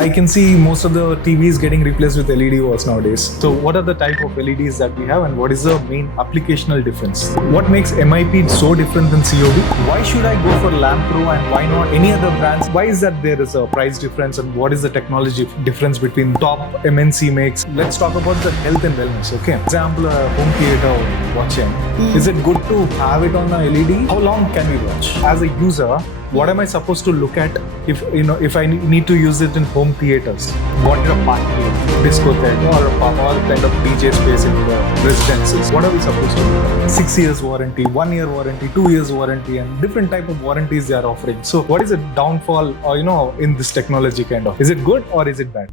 I can see most of the TVs getting replaced with LED walls nowadays. So what are the type of LEDs that we have and what is the main applicational difference? What makes MIP so different than COB? Why should I go for Lampro and why not any other brands? Why is that there is a price difference and what is the technology difference between top MNC makes? Let's talk about the health and wellness, okay? Example, a home theater watching. Is it good to have it on a LED? How long can we watch? As a user, what am I supposed to look at if I need to use it in home theaters? What is a party, discotheque or a pub or kind of DJ space in the residences? What are we supposed to do? 6 years warranty, 1 year warranty, 2 years warranty and different type of warranties they are offering. So what is the downfall or in this technology kind of? Is it good or is it bad?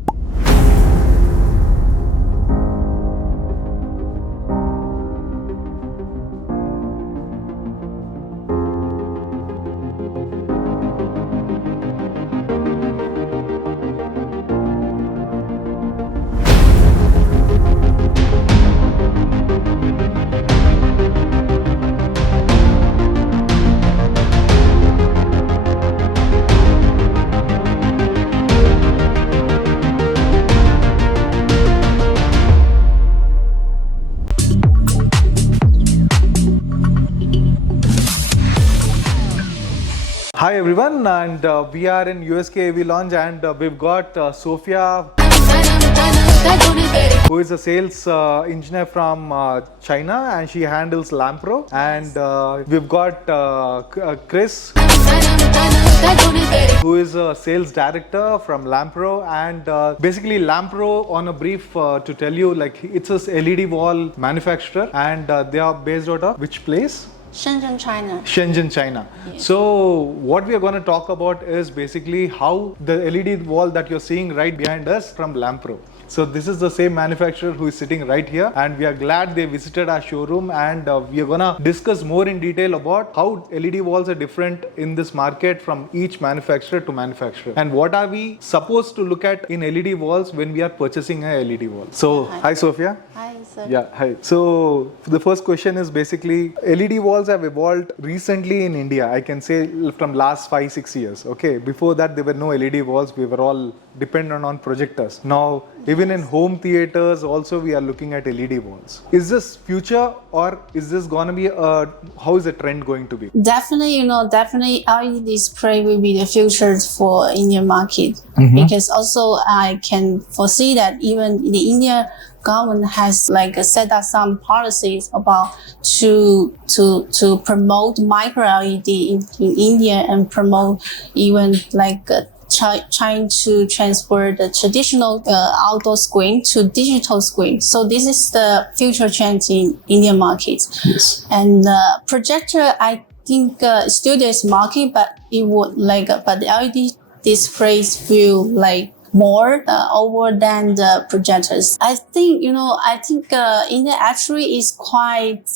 Hi everyone, and we are in USK AV Lounge and we've got Sophia, who is a sales engineer from China and she handles Lampro, and we've got Chris, who is a sales director from Lampro, and basically Lampro, on a brief to tell you, like it's a LED wall manufacturer and they are based out of which place? Shenzhen, China. Shenzhen, China. Yes. So what we are going to talk about is basically how the LED wall that you're seeing right behind us from Lampro. So this is the same manufacturer who is sitting right here, and we are glad they visited our showroom, and we are gonna discuss more in detail about how LED walls are different in this market from each manufacturer to manufacturer, and what are we supposed to look at in LED walls when we are purchasing a LED wall. So hi Sophia. Hi sir. Yeah, hi. So the first question is basically LED walls have evolved recently in India. I can say from last 5-6 years. Okay, before that there were no LED walls. We were all dependent on projectors. Now even in home theaters also we are looking at LED walls. Is this future or is this going to be how is the trend going to be? Definitely, definitely LED display will be the future for Indian market, because also I can foresee that even the Indian government has set up some policies about to promote micro LED in India and promote even trying to transfer the traditional outdoor screen to digital screen. So this is the future trend in Indian markets. Yes. And projector, I think still there's market, but it would but the LED displays will more over than the projectors. I think India actually is quite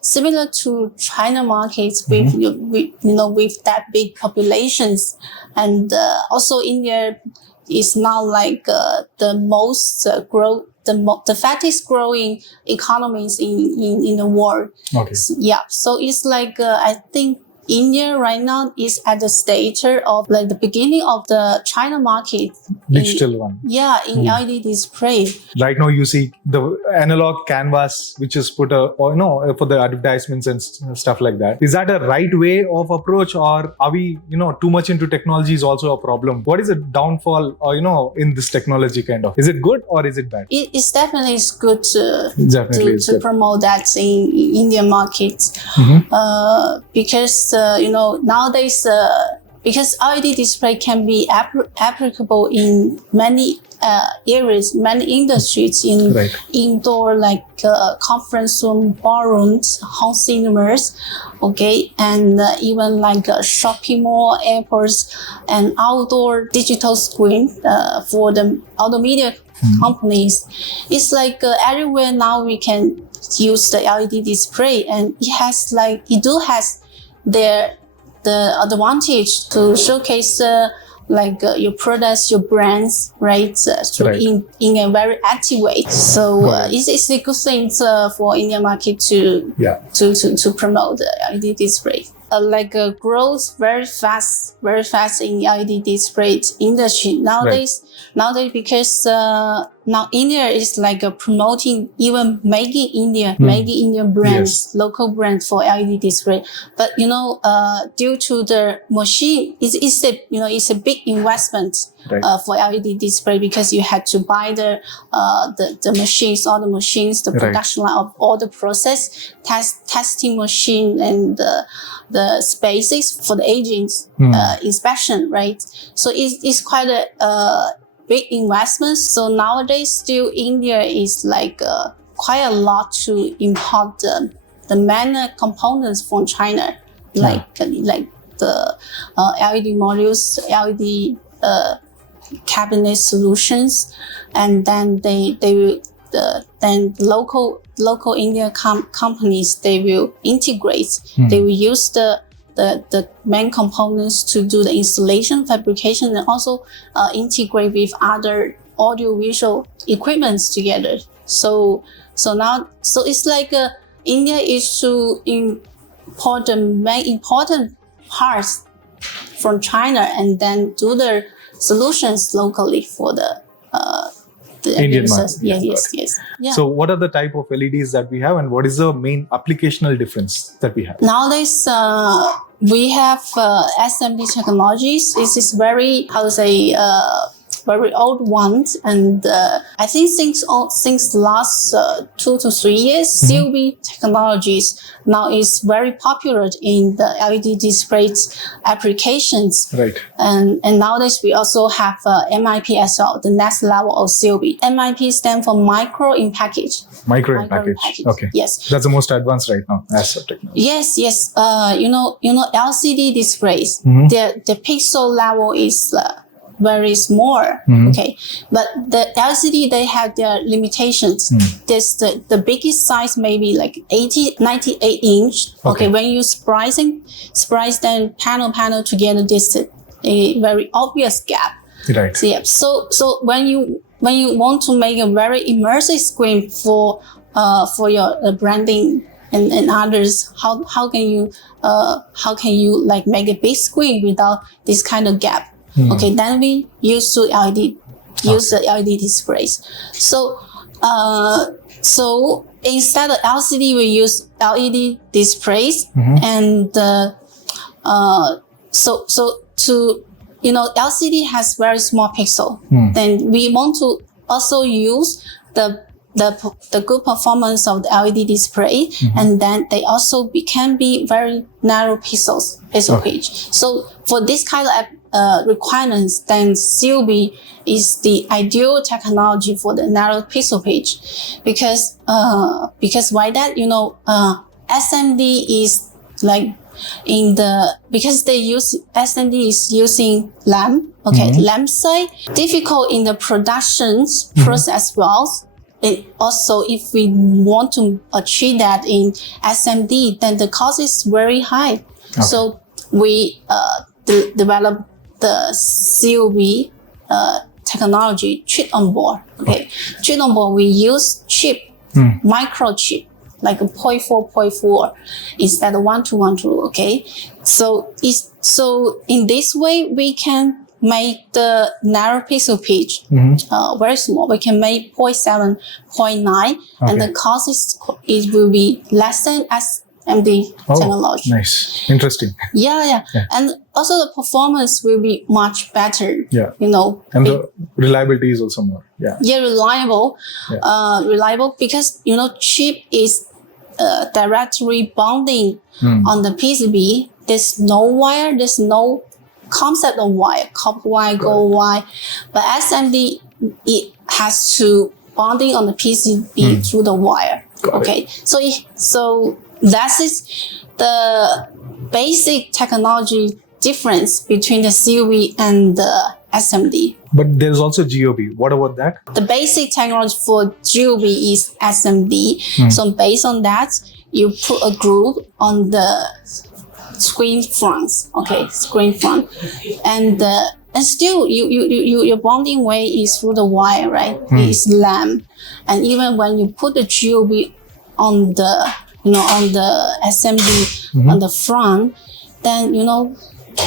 similar to China markets with with that big populations, and also India is now the most the fastest growing economies in the world. Okay. So it's I think India right now is at the stage of the beginning of the China market. Digital one. Yeah, in LED display. Right now you see the analog canvas which is put for the advertisements and stuff like that. Is that a right way of approach, or are we too much into technology is also a problem? What is the downfall in this technology kind of? Is it good or is it bad? It's definitely good to promote that in Indian markets. Because nowadays because LED display can be applicable in many areas, many industries, in indoor conference room, ballrooms, home cinemas, okay, and even shopping mall, airports, and outdoor digital screen for the auto media companies. It's everywhere now we can use the LED display, and it has the advantage to showcase your products, your brands, right? In a very active way. So it's a good thing for Indian market to promote the LED display. grows very fast in LED display industry nowadays. Nowadays, because now India is promoting even making Indian brands, local brands for LED display. But due to the machine, it's a big investment for LED display, because you had to buy the machines, all the machines, the production line of all the process, testing machine, and the spaces for the agents inspection, right? So it's quite a big investment. So nowadays, still India is quite a lot to import the main components from China, like the LED modules, LED cabinet solutions, and then then local Indian companies, they will integrate. They will use the main components to do the installation, fabrication, and also integrate with other audio-visual equipments together. So it's India is to import the main important parts from China and then do the solutions locally for the Indian users. market. Yes. Yeah. So what are the type of LEDs that we have, and what is the main applicational difference that we have? Nowadays, we have SMD technologies. This is very, very old ones, and I think since last 2 to 3 years, COB technologies now is very popular in the LED displays applications. Right. And nowadays we also have MIP as well, the next level of COB. MIP stands for micro in package. Micro in package. Okay. Yes. That's the most advanced right now as a technology. Yes. LCD displays. The pixel level is very small, okay, but the LCD, they have their limitations. There's the biggest size maybe 98 inch. Okay, when you splice them panel together, there's a very obvious gap. Right. So when you want to make a very immersive screen for your branding and others, how can you make a big screen without this kind of gap? Okay, then we use the LED displays. So instead of LCD, we use LED displays, and LCD has very small pixel. Then we want to also use the good performance of the LED display, and then they also can be very narrow pixel pitch. So for this kind of requirements, then COB is the ideal technology for the narrow pixel pitch, because why that SMD is because they use SMD is using lamp. Okay, lamp side difficult in the productions process as well. It also, if we want to achieve that in SMD, then the cost is very high. Okay. So we develop the COB technology chip on board. Okay, chip on board, we use chip, microchip, like a 0.4 instead of 1.2. Okay, so in this way we can make the narrow pixel pitch very small. We can make 0.7, 0.9, and the cost will be less than SMD technology. Nice, interesting. Yeah, and also the performance will be much better. Yeah, and the reliability is also more. Yeah, reliable. Reliable because chip is directly bonding on the PCB. There's no wire. There's no concept of wire, copper wire, gold wire, but SMD, it has to bonding on the PCB through the wire. Okay, so that is the basic technology difference between the COB and the SMD. But there's also GOB. What about that? The basic technology for GOB is SMD. So based on that, you put a groove on the screen front, and still your bonding way is through the wire, right? It's lamp, and even when you put the GOB on the SMD on the front, then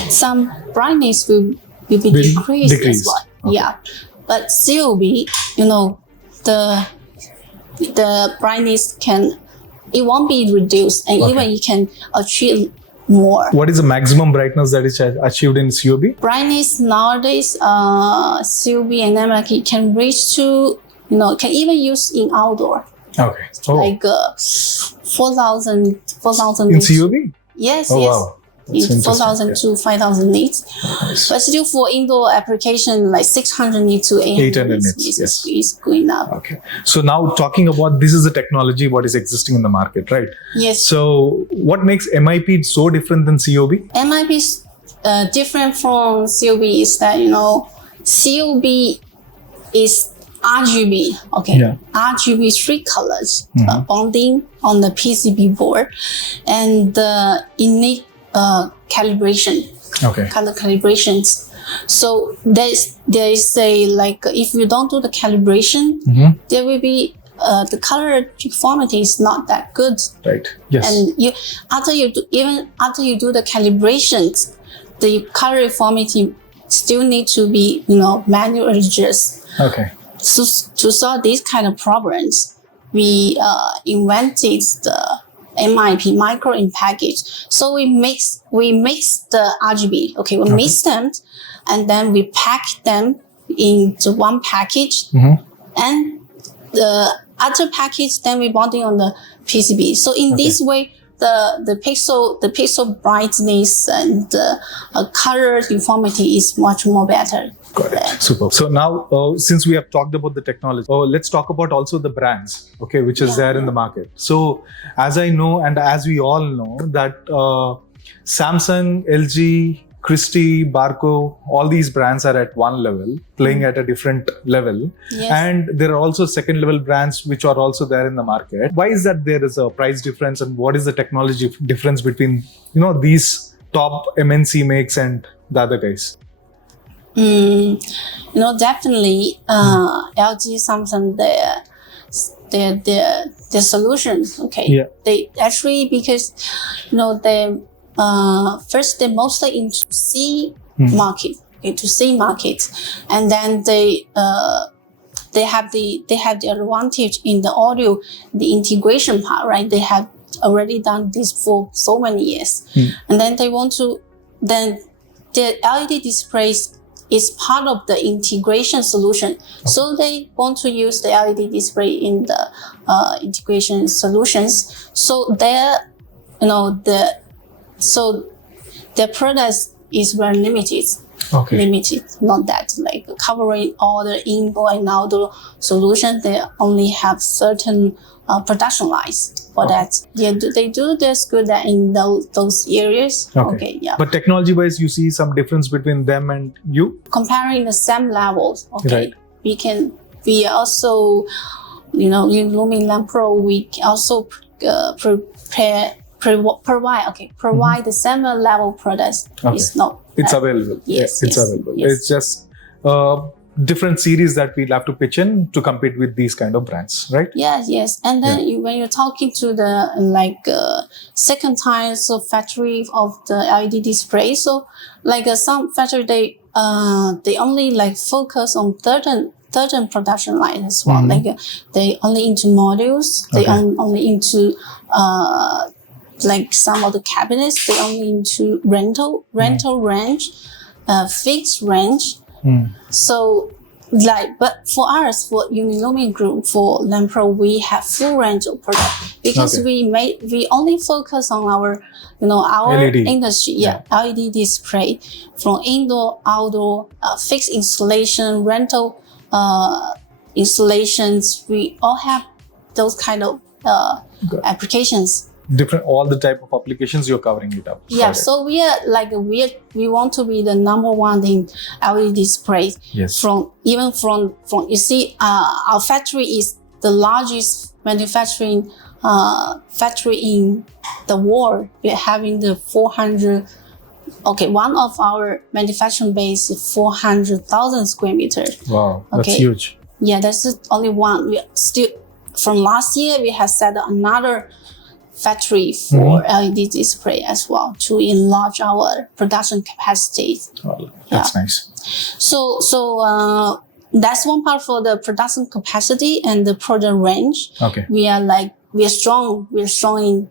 some brightness will be decreased as well. Okay. Yeah, but COB, the brightness it won't be reduced, and even you can achieve more. What is the maximum brightness that is achieved in COB? Brightness nowadays, COB and MIP can reach to, can even use in outdoor. Okay. Like 4,000 in COB? Yes, yes. Wow. In 4,000 to 5,000 nits. Nice. But still for indoor application, like 600 nits to 800 nits is going up. Okay. So now talking about, this is the technology what is existing in the market, right? Yes. So what makes MIP so different than COB? MIP is different from COB is that, COB is RGB, okay? Yeah. RGB 3 colors bonding on the PCB board, and the innate calibration, color calibrations. So there is a, like, if you don't do the calibration, there will be the color uniformity is not that good. Right. Yes. And after you do the calibrations, the color uniformity still need to be manually adjust. Okay. So to solve these kind of problems, we invented the MIP, micro in package. So we mix the RGB. Okay, we mix them, and then we pack them into one package, and the other package then we bonding on the PCB. So in this way, the pixel brightness and color uniformity is much more better. Got it. Super. So now, since we have talked about the technology, let's talk about also the brands, which is there in the market. So as I know, and as we all know, that Samsung, LG, Christie, Barco, all these brands are at one level, playing at a different level. Yes. And there are also second level brands which are also there in the market. Why is that there is a price difference, and what is the technology difference between, these top MNC makes and the other guys? Definitely, LG, Samsung, their solutions. Okay. Yeah. They actually, because they first they're mostly into C market, to C market, and then they have the advantage in the audio, the integration part, right? They have already done this for so many years, and then they want to the LED displays is part of the integration solution. So they want to use the LED display in the integration solutions. So their product is very limited. Okay. Limited, not that like covering all the indoor and outdoor solutions. They only have certain production lines for that. Yeah, they do this good in those areas. Okay, yeah. But technology-wise, you see some difference between them and you? Comparing the same levels, right. We also, in Lumen Pro, we also provide the same level products. It's available. Yes, it's available. Yes. It's just different series that we'll have to pitch in to compete with these kind of brands, right? Yes. And then when you're talking to the second tiers of factory of the LED display, so some factory they only focus on certain production line as well. They only into modules. They only into some of the cabinets. They only into rental range, fixed range. So, but for us, for Unilumin Group, for Lampro, we have full range of products because we only focus on our LED. Industry, LED display from indoor, outdoor, fixed installation, rental installations. We all have those kind of applications. All the type of applications you're covering it up. Yeah, so we want to be the number one in LED displays. Yes. From you see, our factory is the largest manufacturing factory in the world. We're having the 400. Okay, one of our manufacturing base is 400,000 square meters. Wow, that's huge. Yeah, that's only one. We still from last year we have set another factory for LED display as well to enlarge our production capacity. Oh, that's nice. So that's one part for the production capacity and the product range. Okay. We are strong in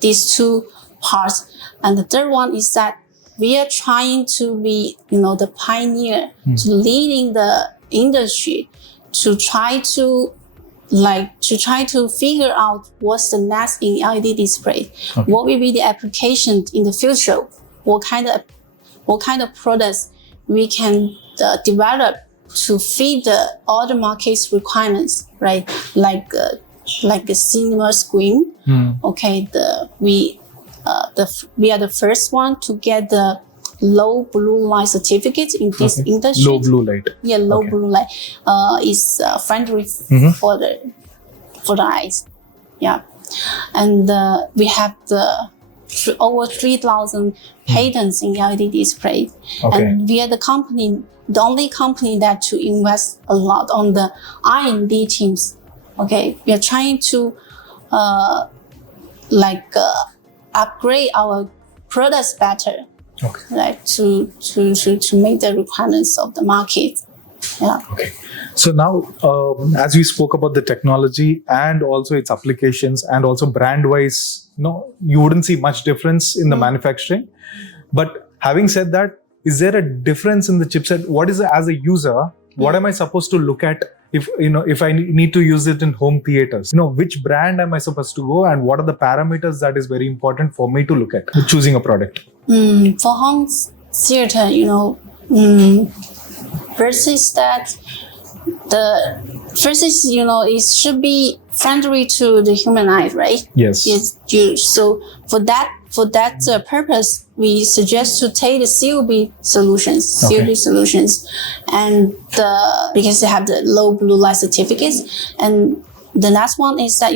these two parts. And the third one is that we are trying to be, the pioneer to leading the industry to try to figure out what's the next in LED display. Okay. What will be the application in the future? What kind of products we can develop to feed all the market's requirements, right? Like the cinema screen. Okay, we are the first one to get the low blue light certificate in this industry. Low blue light. Yeah, blue light is friendly for the eyes. Yeah, and we have over 3,000 patents in LED display, and we are the only company that to invest a lot on the R&D teams. Okay, we are trying to upgrade our products better. Okay. Like to make the requirements of the market. Yeah. Okay. So now, as we spoke about the technology and also its applications and also brand-wise, you wouldn't see much difference in the manufacturing. But having said that, is there a difference in the chipset? What is, as a user, what am I supposed to look at if I need to use it in home theaters? Which brand am I supposed to go, and what are the parameters that is very important for me to look at choosing a product? For home theater, first is it should be friendly to the human eye, right? Yes. So for that purpose, we suggest to take the COB solutions, and because they have the low blue light certificates. And the last one is that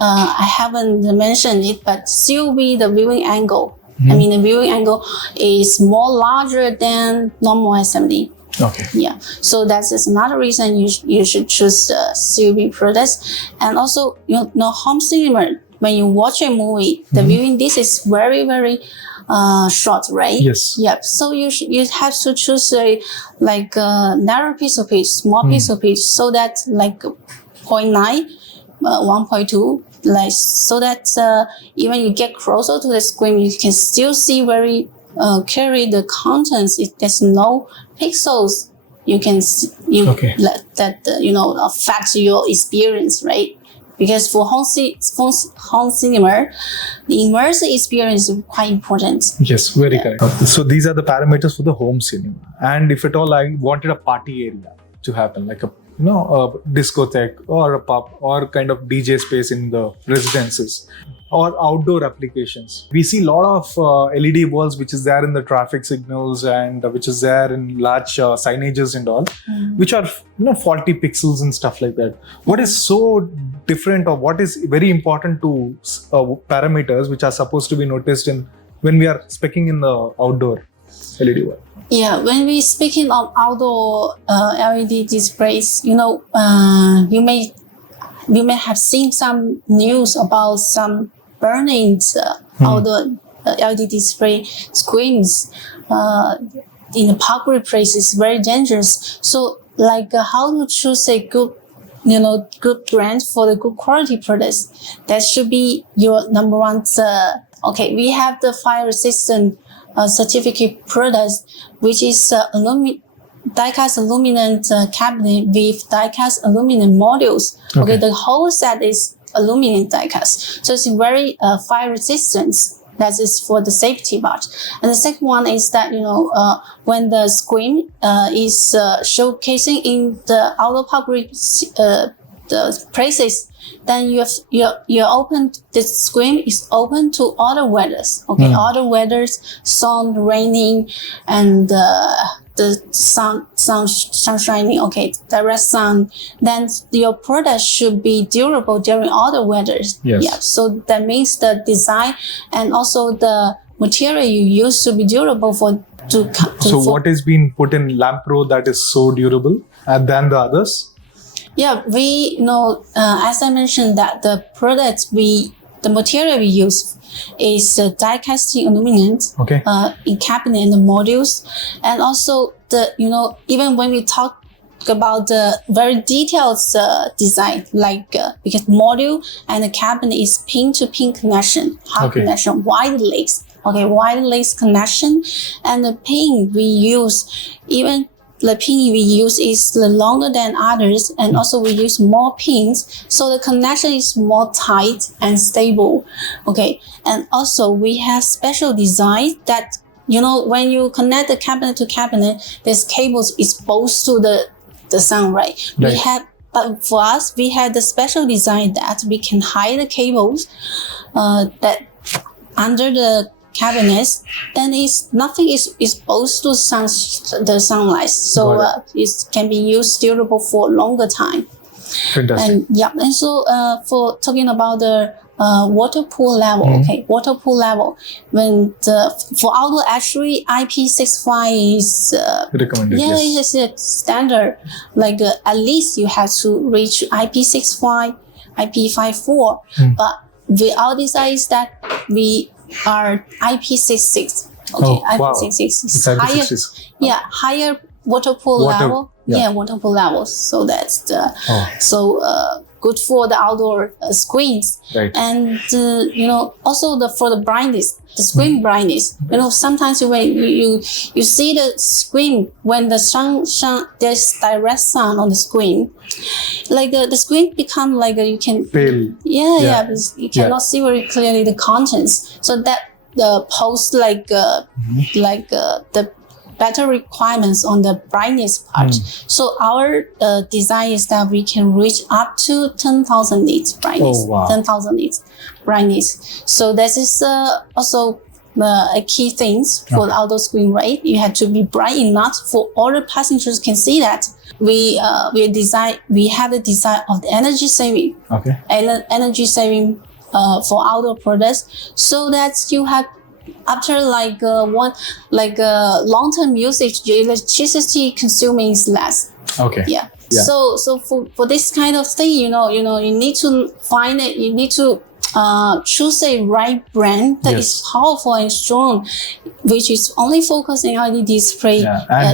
I haven't mentioned it, but COB, the viewing angle. The viewing angle is more larger than normal SMD. Okay. Yeah. So that's just another reason you should choose COB products. And also, home cinema, when you watch a movie, the viewing this is very, very short, right? Yes. Yep. So you have to choose a narrow piece of pitch, small piece of pitch, so that 0.9, 1.2. So that even you get closer to the screen, you can still see very clearly the contents. If there's no pixels, you can let that affect your experience, right? Because for home cinema, the immersive experience is quite important. Yes, very correct. So these are the parameters for the home cinema. And if at all I wanted a party area to happen, like a discotheque or a pub or kind of DJ space in the residences or outdoor applications. We see a lot of LED balls which is there in the traffic signals and which is there in large signages and all, which are 40 pixels and stuff like that. What is so different, or what is very important to parameters which are supposed to be noticed when we are speccing in the outdoor LED world? Yeah, when we speaking of outdoor LED displays, you may have seen some news about some burning outdoor LED display screens in the public places. Very dangerous. So, how to choose a good brand for the good quality products? That should be your number one. We have the fire resistant certificate products, which is die-cast aluminum cabinet with die-cast aluminum modules. Okay, the whole set is aluminum die-cast, so it's very fire resistant. That is for the safety part. And the second one is that when the screen is showcasing in the outdoor public the places, then you open the screen is open to all the weathers. Okay, all the weathers, sun, raining, and the sun shining. Okay, direct sun. Then your product should be durable during all the weathers. Yes. Yeah. So that means the design and also the material you use should be durable what is being put in Lampro that is so durable than the others? Yeah, we know, as I mentioned, that the products we the material we use is die casting aluminum in cabinet and the modules, and also even when we talk about the very detailed design, because module and the cabinet is pin-to-pin connection, connection, wide legs, wide legs connection, and the pin we use, even the pin we use is longer than others, and also we use more pins, so the connection is more tight and stable. And also we have special design that when you connect the cabinet to cabinet, this cables exposed to the sun ray. But for us, we have the special design that we can hide the cables that under the cabinets, then nothing is exposed to the sunlight, so it can be used durable for a longer time. Fantastic. And so for talking about the water pool level, water pool level, for outdoor actually IP65 is recommended. It's a standard. At least you have to reach IP65, IP54. But our design is that we are IP66. IP66 is higher. Higher water pool level. Water pool level. So that's the good for the outdoor screens. And also for the brightness, the screen brightness. Sometimes when you see the screen, when the sun there's direct sun on the screen, the screen become you can pale. You cannot see very clearly the contents. So that pose the better requirements on the brightness part. So our design is that we can reach up to 10,000 nits brightness. 10,000 nits brightness. So this is also a key things for the outdoor screen rate. You have to be bright enough for all the passengers can see that. We have the design of the energy saving. Energy saving for outdoor products, so that you have after long-term usage, the electricity consuming is less. So for this kind of thing, you need to find it. You need to choose a right brand that is powerful and strong, which is only focused in LED display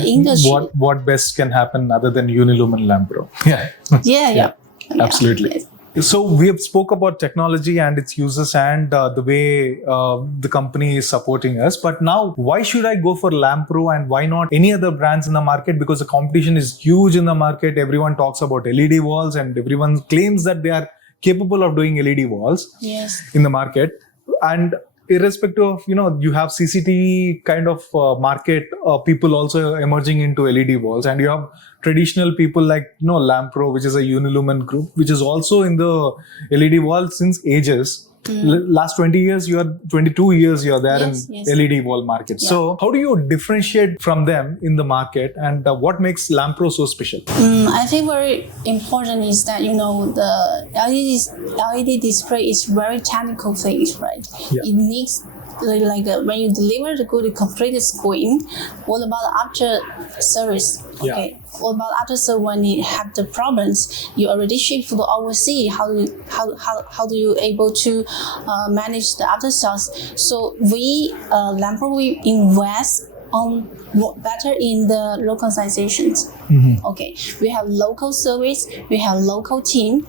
industry. What best can happen other than Unilumin Lampro? Absolutely. Yes. So we have spoke about technology and its uses and the way the company is supporting us. But now, why should I go for Lampro and why not any other brands in the market? Because the competition is huge in the market. Everyone talks about LED walls and everyone claims that they are capable of doing LED walls in the market. And irrespective of, you have CCTV kind of market, people also emerging into LED walls, and you have traditional people like, Lampro, which is a Unilumin group, which is also in the LED wall since ages. Last 22 years you are there in LED wall market. So how do you differentiate from them in the market, and what makes Lampro so special? I think very important is that the LED display is very technical things, right? It needs when you deliver the good completed screen, what about after service? What about after service when you have the problems? You already ship to the overseas. How do you able to manage the after sales? So Lampro, we invest on better in the localizations. We have local service, we have local team.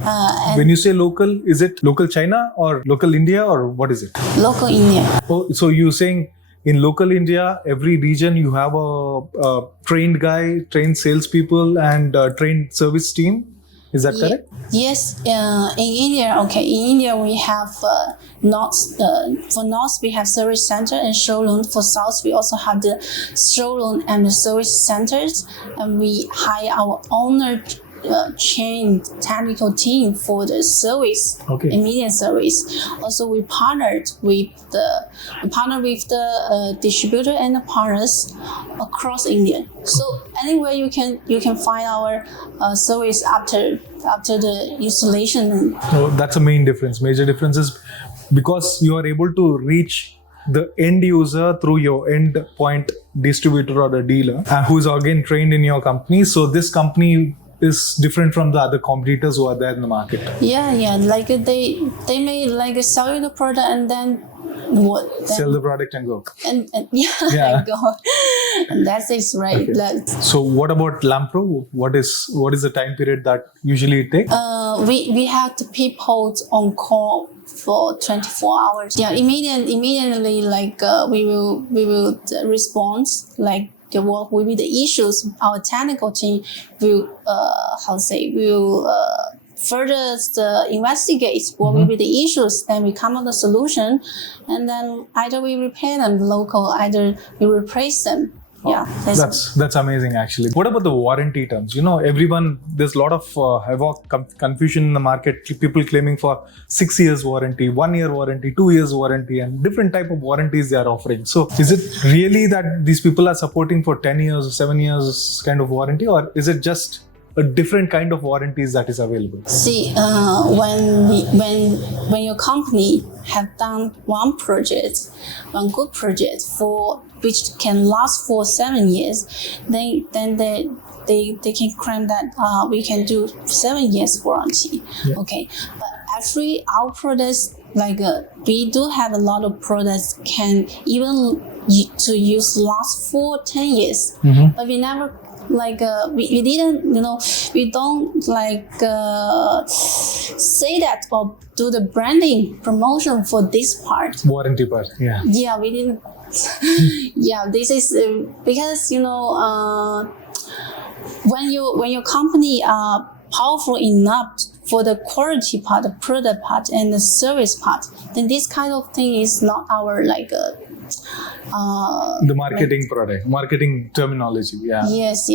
And when you say local, is it local China or local India, or what is it? Local India. Oh, so you're saying in local India, every region you have a trained guy, trained salespeople, and trained service team. Is that correct? Yes. In India we have for North we have service center and showroom. For South we also have the showroom and the service centers, and we hire our owner trained technical team for the service, immediate service. Also, we partnered with the distributor and the partners across India. So anywhere you can find our service after the installation. So that's a main difference. Major difference is because you are able to reach the end user through your end point distributor or the dealer, who is again trained in your company. So this company is different from the other competitors who are there in the market? Yeah. Like they may like sell you the product and then what? Then, Sell the product and go. And yeah. And go. And that's it, right? Okay. So what about Lampro? What is the time period that usually it takes? We have the people on call for 24 hours. Yeah, immediately like we will respond like what will be the issues. Our technical team will further investigate what will be the issues, then we come up with a solution, and then either we repair them local, either we replace them. Yeah, that's amazing actually. What about the warranty terms? There's a lot of confusion in the market. People claiming for 6 years warranty, 1 year warranty, 2 years warranty, and different type of warranties they are offering. So is it really that these people are supporting for 10 years or 7 years kind of warranty, or is it just a different kind of warranties that is available? See, when your company have done one good project for which can last for 7 years, then they can claim that we can do 7 years warranty. Yeah. Okay, but actually our products, like we do have a lot of products can even to use last for 10 years, but we never like we didn't we don't like say that or do the branding promotion for this part, warranty part. Yeah, we didn't. Yeah, this is because when your company are powerful enough for the quality part, the product part, and the service part, then this kind of thing is not our like the marketing terminology. Yeah. Yes.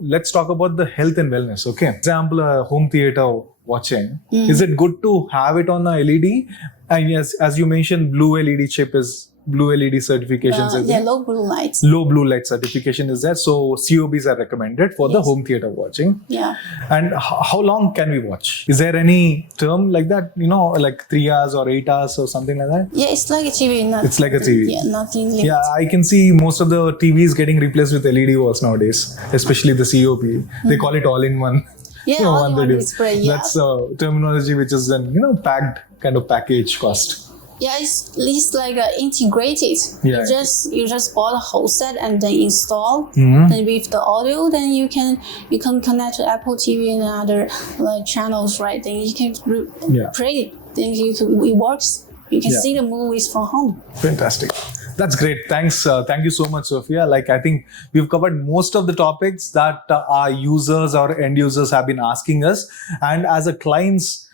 Let's talk about the health and wellness. Okay. Example, a home theater watching. Is it good to have it on a LED? And yes, as you mentioned, blue LED chip is blue LED certifications. Low blue lights. Low blue light certification is there. So COBs are recommended for the home theater watching. Yeah. And how long can we watch? Is there any term like that? Like 3 hours or 8 hours or something like that? Yeah, it's like a TV. It's like a TV. Yeah, nothing. Linked. Yeah, I can see most of the TVs getting replaced with LED walls nowadays, especially the COP. They call it all-in-one. Yeah, all-in-one display. Yeah. That's terminology which is then packed kind of package cost. Yeah, it's like integrated. Yeah. You just bought a whole set and then install. Then with the audio, then you can connect to Apple TV and other channels, right? Then you can play it. Then it works. You can see the movies from home. Fantastic. That's great. Thanks. Thank you so much, Sophia. I think we've covered most of the topics that our users or end users have been asking us, and as a clients,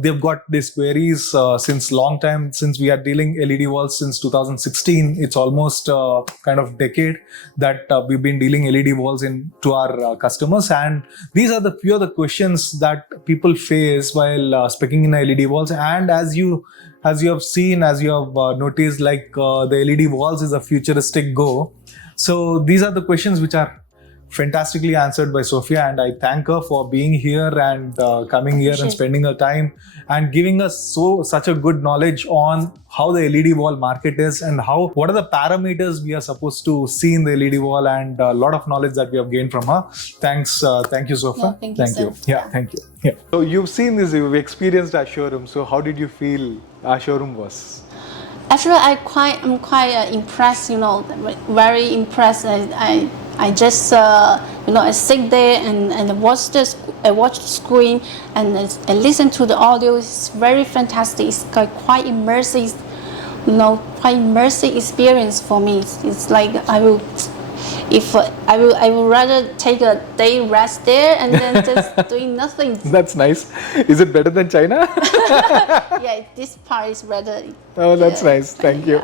they've got these queries since long time, since we are dealing LED walls since 2016. It's almost kind of decade that we've been dealing LED walls to our customers. And these are the few of the questions that people face while speccing in LED walls. And as you have seen, as you have noticed, the LED walls is a futuristic go. So these are the questions which are fantastically answered by Sophia, and I thank her for being here and coming here and spending her time and giving us such a good knowledge on how the LED wall market is and what are the parameters we are supposed to see in the LED wall, and a lot of knowledge that we have gained from her. Thanks. Thank you, Sophia. Yeah, thank you. Yeah, thank you. Yeah. So you've seen this, you've experienced our showroom. So how did you feel our showroom was? Actually, I'm quite impressed. Very impressed. I just I sit there and watch the screen and listen to the audio. It's very fantastic. It's quite immersive, quite immersive experience for me. It's like I will rather take a day rest there and then just doing nothing. That's nice. Is it better than China? Yeah, this part is rather. Oh, that's nice. Thank you.